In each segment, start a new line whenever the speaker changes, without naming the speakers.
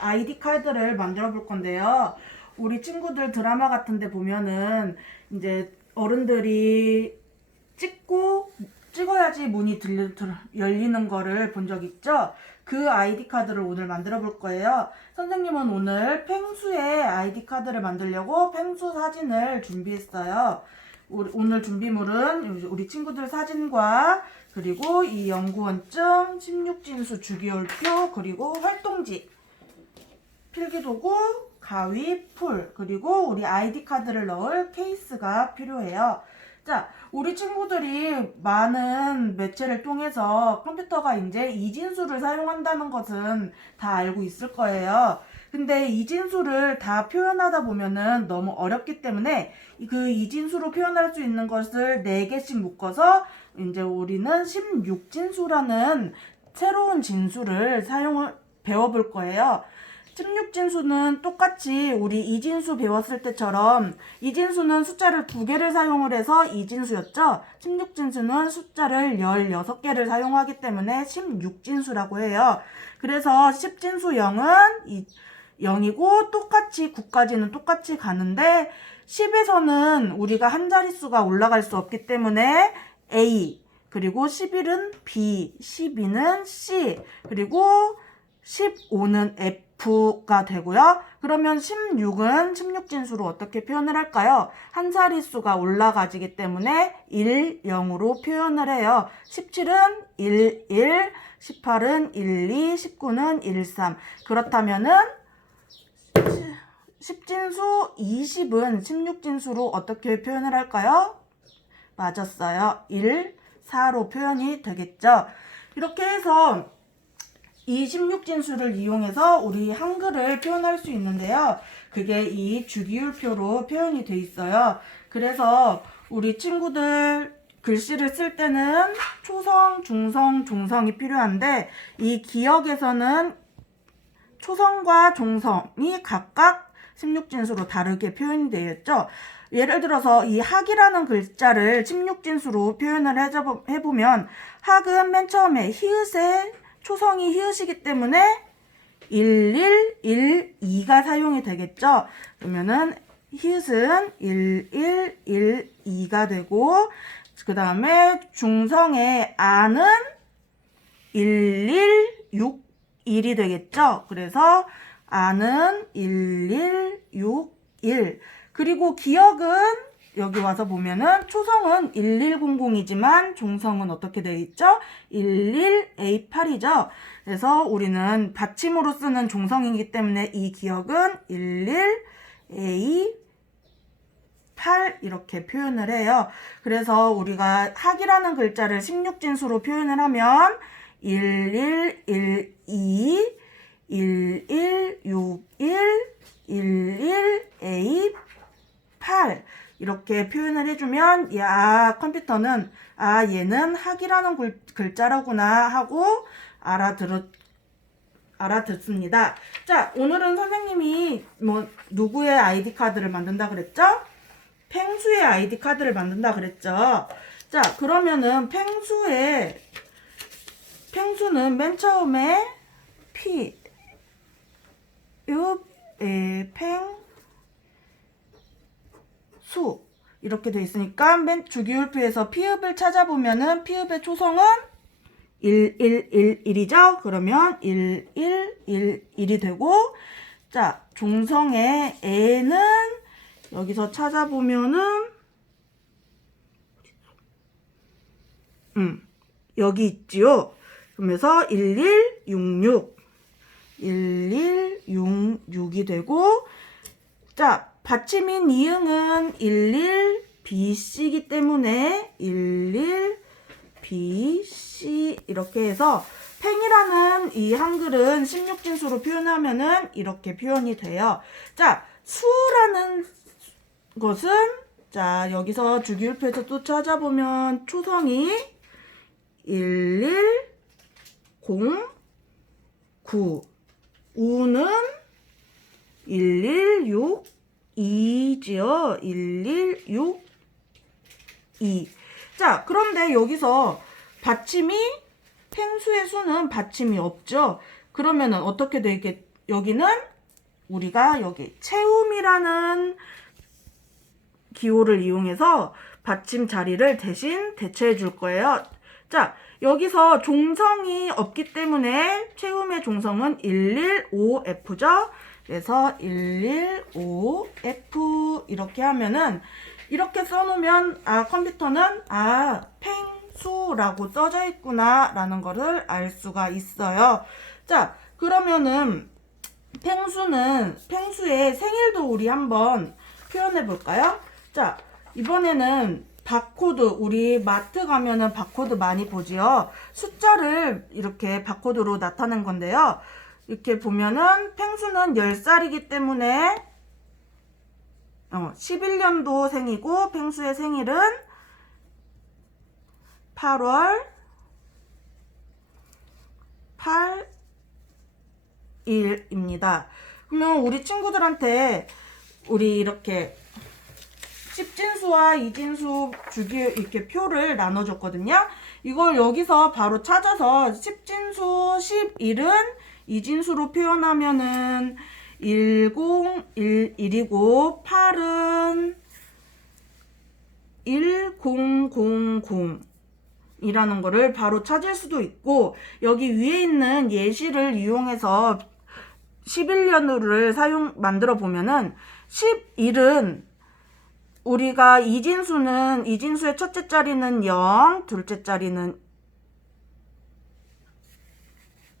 아이디 카드를 만들어 볼 건데요. 우리 친구들 드라마 같은 데 보면은 이제 어른들이 찍고 찍어야지 문이 들, 들, 열리는 거를 본 적 있죠? 그 아이디 카드를 오늘 만들어 볼 거예요. 선생님은 오늘 펭수의 아이디 카드를 만들려고 펭수 사진을 준비했어요. 우리- 오늘 준비물은 우리 친구들 사진과 그리고 이 연구원증, 16진수 주기율표, 그리고 활동지, 필기도구, 가위, 풀, 그리고 우리 아이디 카드를 넣을 케이스가 필요해요. 자, 우리 친구들이 많은 매체를 통해서 컴퓨터가 이제 이진수를 사용한다는 것은 다 알고 있을 거예요. 근데 이진수를 다 표현하다 보면은 너무 어렵기 때문에 그 이진수로 표현할 수 있는 것을 4개씩 묶어서 이제 우리는 16진수라는 새로운 진수를 사용을 배워볼 거예요. 16진수는 똑같이 우리 이진수 배웠을 때처럼 이진수는 숫자를 두 개를 사용을 해서 이진수였죠. 16진수는 숫자를 16개를 사용하기 때문에 16진수라고 해요. 그래서 10진수 0은 0이고 똑같이 9까지는 똑같이 가는데 10에서는 우리가 한 자릿수가 올라갈 수 없기 때문에 A 그리고 11은 B, 12는 C 그리고 15는 F 가 되고요. 그러면 16은 16진수로 어떻게 표현을 할까요? 한 자릿수가 올라가지기 때문에 1, 0으로 표현을 해요. 17은 1, 1, 18은 1, 2, 19는 1, 3. 그렇다면은 10진수 20은 16진수로 어떻게 표현을 할까요? 맞았어요. 1, 4로 표현이 되겠죠. 이렇게 해서 이 16진수를 이용해서 우리 한글을 표현할 수 있는데요. 그게 이 주기율표로 표현이 돼 있어요. 그래서 우리 친구들 글씨를 쓸 때는 초성, 중성, 종성이 필요한데 이 기억에서는 초성과 종성이 각각 16진수로 다르게 표현이 되어 있죠. 예를 들어서 이 학이라는 글자를 16진수로 표현을 해보면 학은 맨 처음에 히읗에 초성이 히읗이기 때문에 11, 1, 2가 사용이 되겠죠. 그러면은 히읗은 1, 1, 1, 2가 되고 그 다음에 중성의 아는 1, 1, 6, 1이 되겠죠. 그래서 아는 1, 1, 6, 1. 그리고 기억은 여기 와서 보면은 초성은 1100이지만 종성은 어떻게 되어 있죠? 11A8이죠. 그래서 우리는 받침으로 쓰는 종성이기 때문에 이 기억은 11A8 이렇게 표현을 해요. 그래서 우리가 학이라는 글자를 16진수로 표현을 하면 1112 1161 11A8 이렇게 표현을 해주면 야 컴퓨터는 아 얘는 학이라는 글, 글자라구나 하고 알아들었 알아듣습니다. 자 오늘은 선생님이 뭐 누구의 아이디 카드를 만든다 그랬죠? 펭수의 아이디 카드를 만든다 그랬죠? 자 그러면은 펭수의 펭수는 맨 처음에 피 읍에 팽 수 이렇게 돼 있으니까 맨 주기율표에서 피읍을 찾아보면은 피읍의 초성은 1, 1, 1, 1이죠? 그러면 1, 1, 1, 1이 되고 자 종성의 애는 여기서 찾아보면은 음 여기 있지요? 그러면서 1, 1, 6, 6 1, 1, 6, 6이 되고 자 받침인 이응은 11 BC이기 때문에 11 BC 이렇게 해서 팽이라는 이 한글은 16진수로 표현하면은 이렇게 표현이 돼요. 자, 수라는 것은 자, 여기서 주기율표에서 또 찾아보면 초성이 11 0 9 우는 116 2지요. 116 2. 자, 그런데 여기서 받침이 팽수의 수는 받침이 없죠. 그러면은 어떻게 되겠 여기는 우리가 여기 채움이라는 기호를 이용해서 받침 자리를 대신 대체해 줄 거예요. 자, 여기서 종성이 없기 때문에 채움의 종성은 115F죠. 그래서 115F 이렇게 하면은 이렇게 써놓으면 아 컴퓨터는 아 팽수라고 써져 있구나 라는 거를 알 수가 있어요. 자, 그러면은 팽수는 팽수의 생일도 우리 한번 표현해 볼까요? 자, 이번에는 바코드 우리 마트 가면은 바코드 많이 보지요. 숫자를 이렇게 바코드로 나타낸 건데요. 이렇게 보면은 팽수는 10살이기 때문에 어, 11년도 생이고 팽수의 생일은 8월 8일입니다. 그러면 우리 친구들한테 우리 이렇게 십진수와 이진수 주기 이렇게 표를 나눠줬거든요. 이걸 여기서 바로 찾아서 십진수 11은 이진수로 표현하면은 1011이고 8은 1000 이라는 거를 바로 찾을 수도 있고 여기 위에 있는 예시를 이용해서 11년으로를 사용 만들어 보면은 11은 우리가 이진수는 이진수의 첫째 자리는 0, 둘째 자리는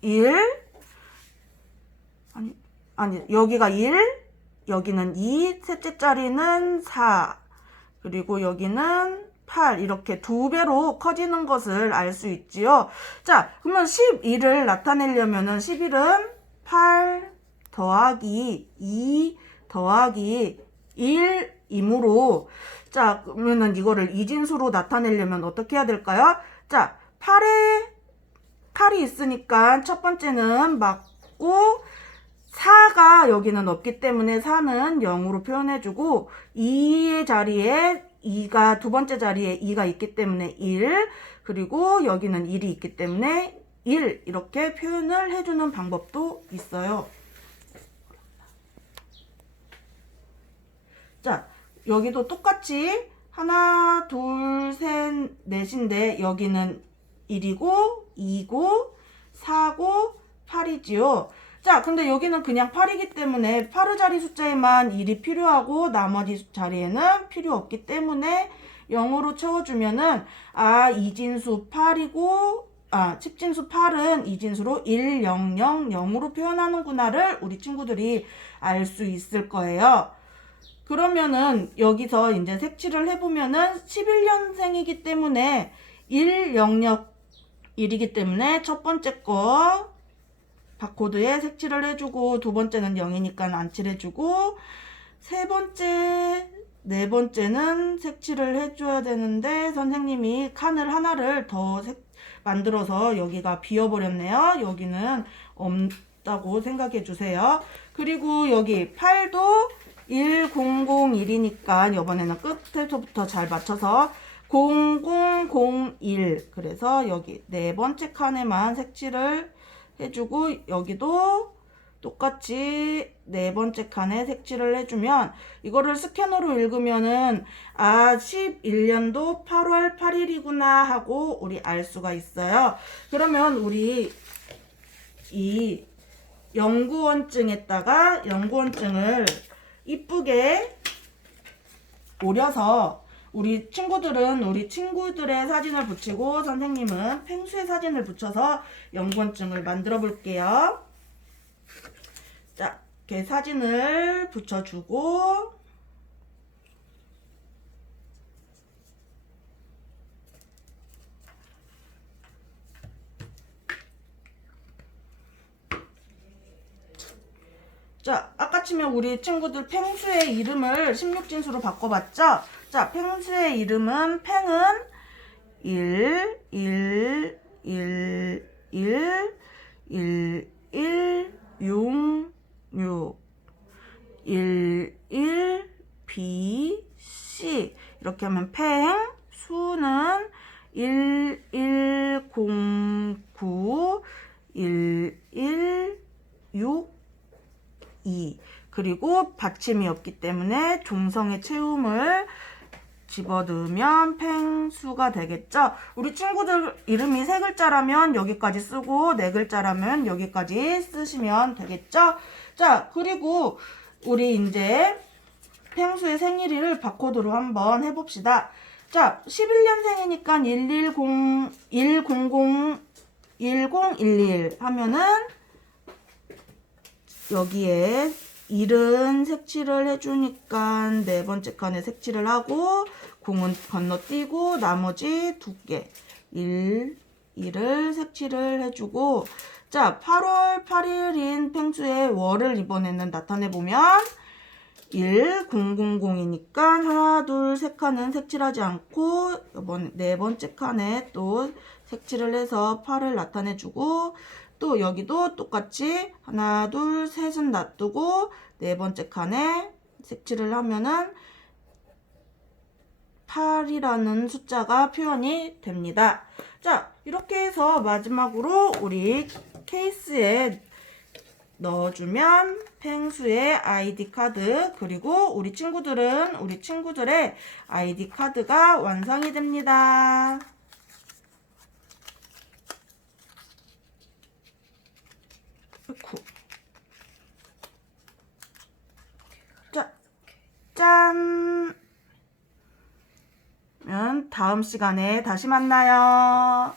1 아니 여기가 1 여기는 2 셋째 자리는 4 그리고 여기는 8 이렇게 두 배로 커지는 것을 알 수 있지요. 자, 그러면 11을 나타내려면은 11은 8 더하기 2 더하기 1이므로 자, 그러면은 이거를 이진수로 나타내려면 어떻게 해야 될까요? 자, 8에 8이 있으니까 첫 번째는 맞고 4가 여기는 없기 때문에 4는 0으로 표현해주고 2의 자리에 2가 두 번째 자리에 2가 있기 때문에 1 그리고 여기는 1이 있기 때문에 1 이렇게 표현을 해주는 방법도 있어요. 자 여기도 똑같이 하나 둘셋 넷인데 여기는 1이고 2고 4고 8이지요. 자, 근데 여기는 그냥 8이기 때문에 8의 자리 숫자에만 1이 필요하고 나머지 자리에는 필요 없기 때문에 0으로 채워주면은 아, 이진수 8이고 아, 칩진수 8은 이진수로 1, 0, 0, 0으로 표현하는구나를 우리 친구들이 알 수 있을 거예요. 그러면은 여기서 이제 색칠을 해보면은 11년생이기 때문에 1, 0, 0, 1이기 때문에 첫 번째 거 바코드에 색칠을 해주고 두 번째는 0이니까 안 칠해주고 세 번째 네 번째는 색칠을 해줘야 되는데 선생님이 칸을 하나를 더 색, 만들어서 여기가 비어버렸네요. 여기는 없다고 생각해 주세요. 그리고 여기 8도 1001이니까 이번에는 끝에서부터 잘 맞춰서 0001 그래서 여기 네 번째 칸에만 색칠을 해주고 여기도 똑같이 네 번째 칸에 색칠을 해주면 이거를 스캐너로 읽으면은 아 11년도 8월 8일이구나 하고 우리 알 수가 있어요. 그러면 우리 이 연구원증에다가 연구원증을 이쁘게 오려서 우리 친구들은 우리 친구들의 사진을 붙이고 선생님은 펭수의 사진을 붙여서 연구원증을 만들어 볼게요. 자, 이렇게 사진을 붙여주고 자, 아까 치면 우리 친구들 펭수의 이름을 16진수로 바꿔봤죠? 자, 펭수의 이름은 팽은 1, 1, 1, 1, 1, 1, 6, 6, 1, 1, B, C. 이렇게 하면 팽, 수는 1, 1, 0, 9, 1, 1, 6, 2. 그리고 받침이 없기 때문에 종성의 채움을 집어넣으면 팽수가 되겠죠. 우리 친구들 이름이 세 글자라면 여기까지 쓰고 네 글자라면 여기까지 쓰시면 되겠죠. 자, 그리고 우리 이제 팽수의 생일을 바코드로 한번 해봅시다. 자, 11년생이니까 110, 100, 1011 하면은 여기에 일은 색칠을 해주니까 네 번째 칸에 색칠을 하고 공은 건너뛰고 나머지 두 개. 일, 일을 색칠을 해주고 자 8월 8일인 팽수의 월을 이번에는 나타내보면 1, 000이니까 하나, 둘, 세 칸은 색칠하지 않고 이번 네 번째 칸에 또 색칠을 해서 8을 나타내주고 또 여기도 똑같이 하나, 둘, 셋은 놔두고 네 번째 칸에 색칠을 하면은 8이라는 숫자가 표현이 됩니다. 자, 이렇게 해서 마지막으로 우리 케이스에 넣어주면 펭수의 아이디 카드 그리고 우리 친구들은 우리 친구들의 아이디 카드가 완성이 됩니다. 구. 자, 짠! 면 다음 시간에 다시 만나요.